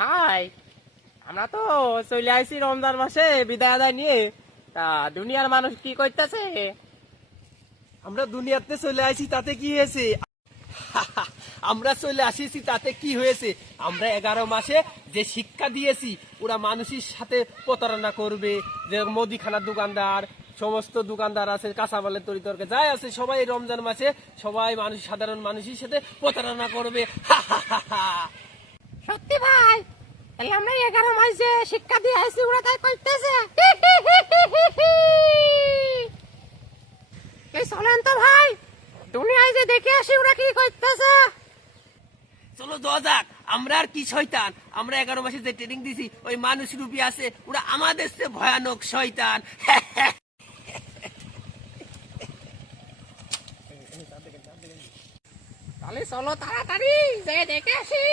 ভাই আমরা তো চলে আইছি রমজান মাসে বিদায় আদায় নিয়ে। তা দুনিয়ার মানুষ কি করতেছে? আমরা দুনিয়াতে চলে আসি তাতে কি হয়েছে? আমরা চলে আসিছি তাতে কি হয়েছে? আমরা 11 মাসে যে শিক্ষা দিয়েছি ওরা মানুষের সাথে প্রতারণা করবে। যে মুদিখানার দোকানদার, সমস্ত দোকানদার আছে, কাঁচামালের তরিতরকে যাই আছে, সবাই রমজান মাসে সবাই মানুষ, সাধারণ মানুষের সাথে প্রতারণা করবে। সত্যি ভাই? তাহলে আমরা 11 মাস যে শিক্ষা দিয়ে আসছি ওরা তাই করতেছে। এই চলেন তো ভাই, দুনিয়ায় যে দেখে আসি ওরা কি করতেছে। চলো যাওয়া যাক। আমরা আর কি শয়তান? আমরা 11 মাসে যে ট্রেনিং দিছি ওই মানুষ রূপী আছে, ওরা আমাদের চেয়ে ভয়ানক শয়তান। তাহলে চলো তাড়াতাড়ি যে দেখে আসি।